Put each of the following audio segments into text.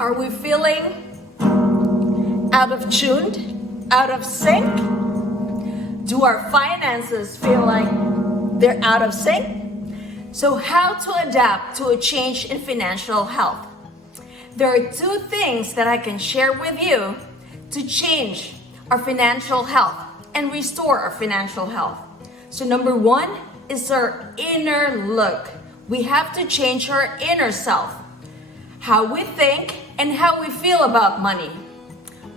Are we feeling out of tune, out of sync? Do our finances feel like they're out of sync? So how to adapt to a change in financial health? There are two things that I can share with you to change our financial health and restore our financial health. So number one is our inner look. We have to change our inner self. How we think and how we feel about money.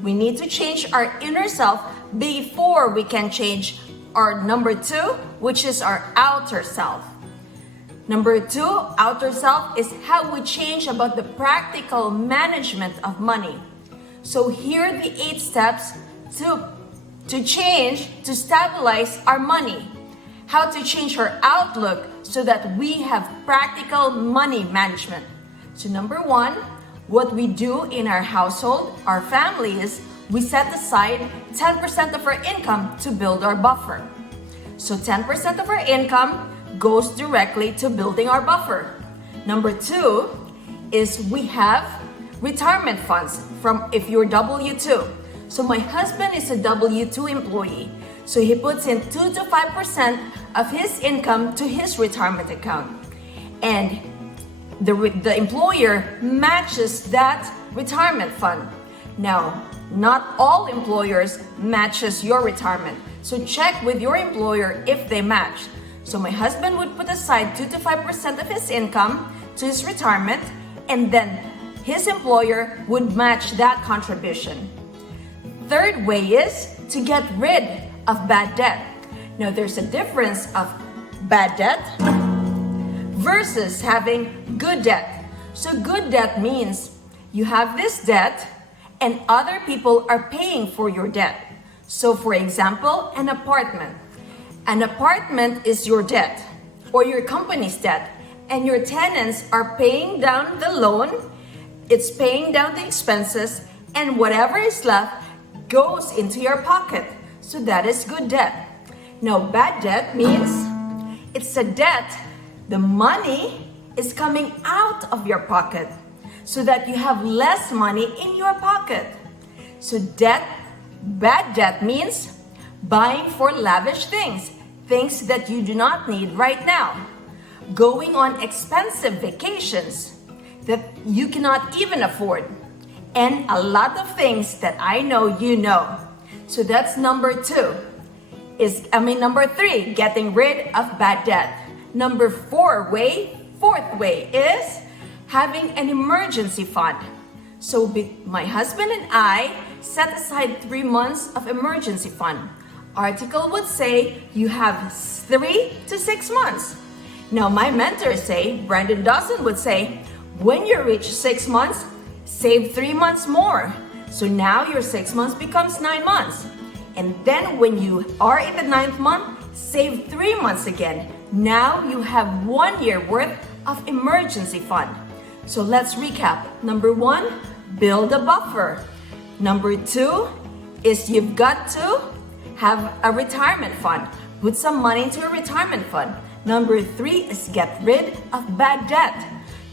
We need to change our inner self before we can change our number two, which is our outer self. Number two, outer self, is how we change about the practical management of money. So here are the 8 steps to change, to stabilize our money. How to change our outlook so that we have practical money management. So number one, what we do in our household, our family, is we set aside 10% of our income to build our buffer. So 10% of our income goes directly to building our buffer. Number two is we have retirement funds from if you're W-2. So my husband is a W-2 employee. So he puts in 2 to 5% of his income to his retirement account. And the employer matches that retirement fund. Now, not all employers matches your retirement. So check with your employer if they match. So my husband would put aside 2 to 5% of his income to his retirement, and then his employer would match that contribution. Third way is to get rid of bad debt. Now there's a difference of bad debt versus having good debt. So good debt means you have this debt and other people are paying for your debt. So for example, an apartment. An apartment is your debt or your company's debt, and your tenants are paying down the loan, it's paying down the expenses, and whatever is left goes into your pocket. So that is good debt. Now bad debt means it's a debt. The money is coming out of your pocket so that you have less money in your pocket. So bad debt means buying for lavish things that you do not need right now. Going on expensive vacations that you cannot even afford. And a lot of things that I know you know. So that's number two. Number three, getting rid of bad debt. Fourth way is having an emergency fund. So my husband and I set aside 3 months of emergency fund. Article would say you have 3 to 6 months. Now my mentors say, Brandon Dawson would say, when you reach 6 months, save 3 months more. So now your 6 months becomes 9 months. And then when you are in the 9th month, save 3 months again. Now you have 1 year worth of emergency fund. So let's recap. Number one, build a buffer. Number two is you've got to have a retirement fund. Put some money into a retirement fund. Number three is get rid of bad debt.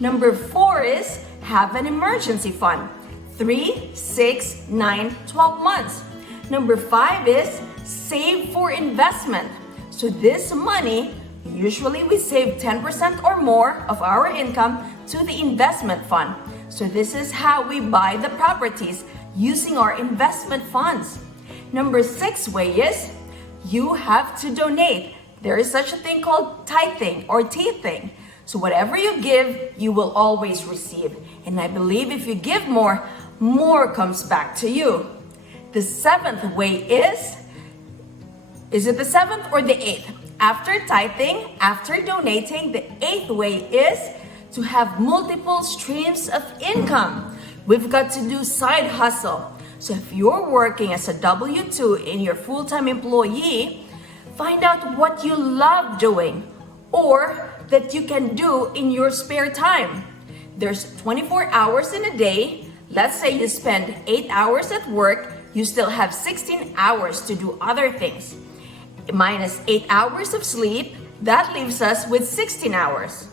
Number four is have an emergency fund. 3, 6, 9, 12 months. Number five is save for investment. So this money, usually we save 10% or more of our income to the investment fund. So this is how we buy the properties using our investment funds. Number 6 way is you have to donate. There is such a thing called tithing or teething. So whatever you give, you will always receive. And I believe if you give more, more comes back to you. The 7th way is it the 7th or the 8th? After tithing, after donating, the 8th way is to have multiple streams of income. We've got to do side hustle. So if you're working as a W-2 in your full-time employee, find out what you love doing or that you can do in your spare time. There's 24 hours in a day. Let's say you spend 8 hours at work, you still have 16 hours to do other things. Minus 8 hours of sleep, that leaves us with 16 hours.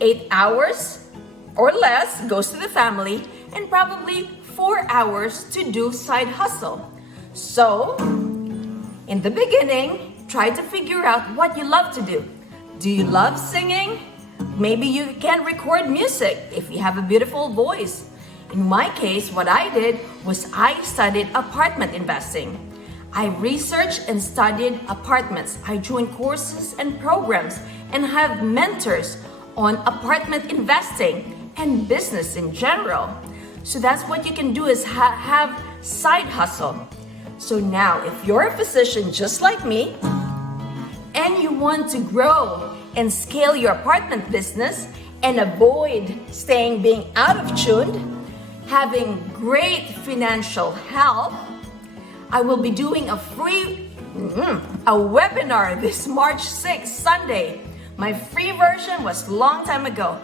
8 hours or less goes to the family, and probably 4 hours to do side hustle. So, in the beginning, try to figure out what you love to do. Do you love singing? Maybe you can record music if you have a beautiful voice. In my case, what I did was I studied apartment investing. I researched and studied apartments. I joined courses and programs and have mentors on apartment investing and business in general. So that's what you can do is have side hustle. So now, if you're a physician just like me and you want to grow and scale your apartment business and avoid being out of tune, having great financial health, I will be doing a webinar this March 6th, Sunday. My free version was a long time ago.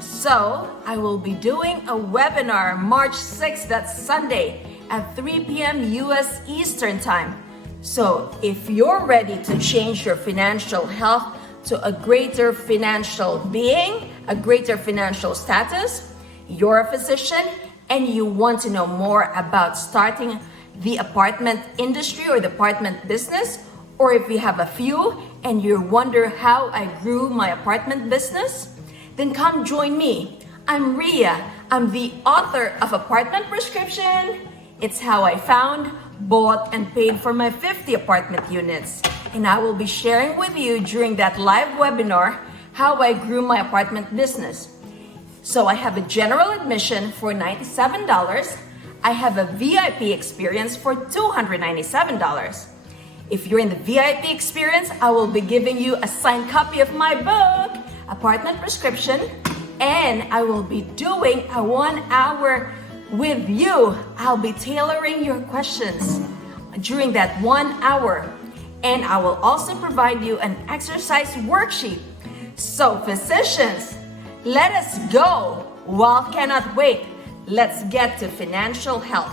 So I will be doing a webinar March 6th, that's Sunday, at 3 p.m. US Eastern Time. So if you're ready to change your financial health to a greater financial being, a greater financial status, you're a physician, and you want to know more about starting the apartment industry or the apartment business, or if you have a few and you wonder how I grew my apartment business, then come join me. I'm Rhea. I'm the author of Apartment Prescription. It's how I found, bought, and paid for my 50 apartment units. And I will be sharing with you during that live webinar how I grew my apartment business. So I have a general admission for $97. I have a VIP experience for $297. If you're in the VIP experience, I will be giving you a signed copy of my book, Apartment Prescription, and I will be doing a 1 hour with you. I'll be tailoring your questions during that 1 hour, and I will also provide you an exercise worksheet. So physicians, let us go. Wealth cannot wait. Let's get to financial health.